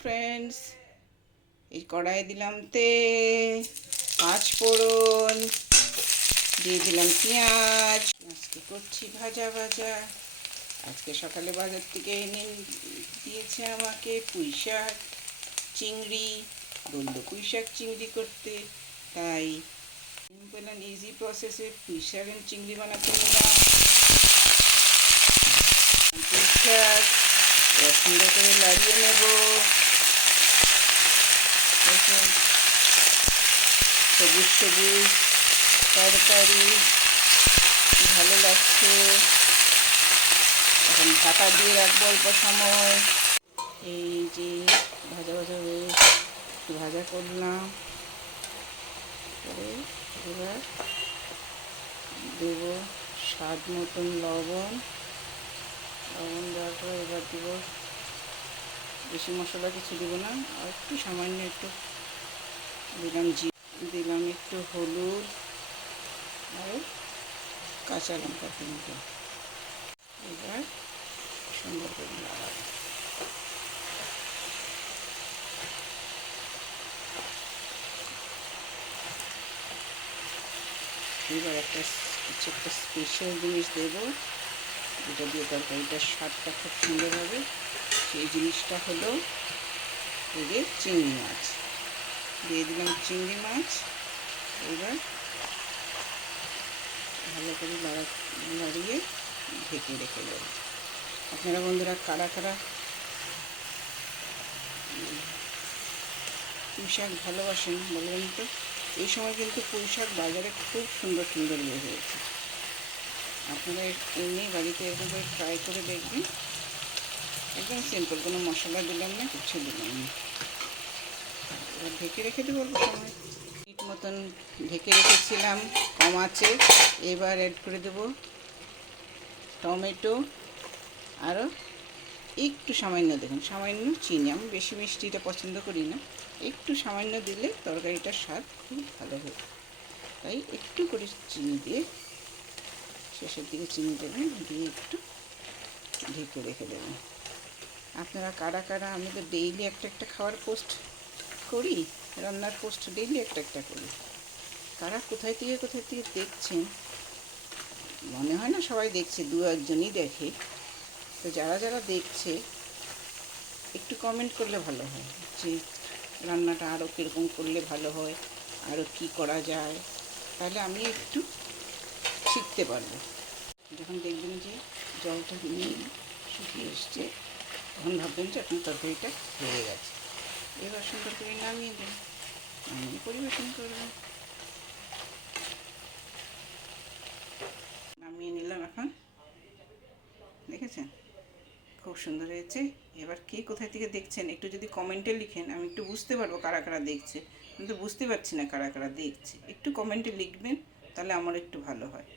Friends, এই কড়াইয়ে দিলাম তেল, পাঁচ ফোড়ন, দিয়ে দিলাম পেঁয়াজ। আজকে করছি ভাজা ভাজা। আজকে সকালে বাজার থেকে এনে দিয়েছে আমাকে পুঁই শাক চিংড়ি, বললো পুঁই শাক চিংড়ি করতে, তাই সিম্পল অ্যান্ড ইজি প্রসেসে পুঁই শাক অ্যান্ড চিংড়ি বানাতে নিলাম। পুঁই শাক সুন্দর করে লাগিয়ে নেব। সবুজ সবুজ তরকারি ভালো লাগছে। এখন ঢাকা দিয়ে রাখবো অল্প সময়। এই যে ভাজা ভাজা হয়ে একটু ভাজা করলাম, এবার দেবো স্বাদ মতন লবণ দেওয়ার পর এবার দেবো, বেশি মশলা কিছু দেবো না, আর একটু সামান্য একটু দিলাম একটু হলুদ আর কাঁচা লঙ্কা কিনতে। এবার সুন্দর করে লাগাবো। এবার কিছু একটা স্পেশাল জিনিস দেবো, যেটা দিয়ে তরকারিটার স্বাদটা খুব সুন্দর হবে। সেই জিনিসটা হলো এই যে চিংড়ি মাছ। দিয়ে দিলাম চিংড়ি মাছ। এবার ভালো করে নাড়িয়ে ঢেকে রেখে দেবো। আপনারা বন্ধুরা কারা কারা পুঁই শাক ভালোবাসেন বলবেন তো? এই সময় কিন্তু পুঁই শাক বাজারে খুব সুন্দর সুন্দর বের হয়েছে। আপনারা এমনি বাড়িতে এরকম করে ট্রাই করে দেখবেন। একদম সিম্পল, কোনো মশলা দিলাম না, কিছু দিলাম না। এবার ঢেকে রেখে দেবো অল্প সময়। মিনিট মতন ঢেকে রেখেছিলাম কম আঁচে। এবার অ্যাড করে দেবো টমেটো, আরও একটু সামান্য, দেখুন সামান্য চিনি। আমি বেশি মিষ্টিটা পছন্দ করি না, একটু সামান্য দিলে তরকারিটার স্বাদ খুব ভালো হবে। তাই একটু করে চিনি দিয়ে, শেষের দিকে চিনি দেবেন, দিয়ে একটু ঢেকে রেখে দেবেন। আপনারা কারা কারা, আমি তো ডেইলি একটা একটা খাওয়ার পোস্ট করি, রান্নার পোস্ট ডেইলি একটা একটা করি। কারা কোথায় থেকে দেখছেন, মনে হয় না সবাই দেখছে, দু একজনই দেখে। তো যারা যারা দেখছে একটু কমেন্ট করলে ভালো হয়, যে রান্নাটা আরও কীরকম করলে ভালো হয়, আরও কি করা যায়, তাহলে আমি একটু শিখতে পারবো। যখন দেখবেন যে জলটা নিয়ে শুকিয়ে এসছে, তখন ভাববেন যে আপনার তরকারিটা হয়ে গেছে। এবার সুন্দর করে নামিয়ে দেন, নামিয়ে পরিবেশন করবেন। নামিয়ে নিলাম, এখন দেখেছেন খুব সুন্দর হয়েছে। এবার কে কোথায় থেকে দেখছেন একটু যদি কমেন্টে লিখেন, আমি একটু বুঝতে পারবো কারা কারা দেখছে। আমি তো বুঝতে পারছি না কারা কারা দেখছে। একটু কমেন্টে লিখবেন, তাহলে আমার একটু ভালো হয়।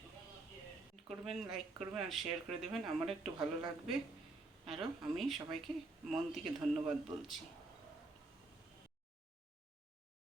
করবেন, লাইক করবেন আর শেয়ার করে দেবেন, আমারও একটু ভালো লাগবে। আরও আমি সবাইকে মন থেকে ধন্যবাদ বলছি।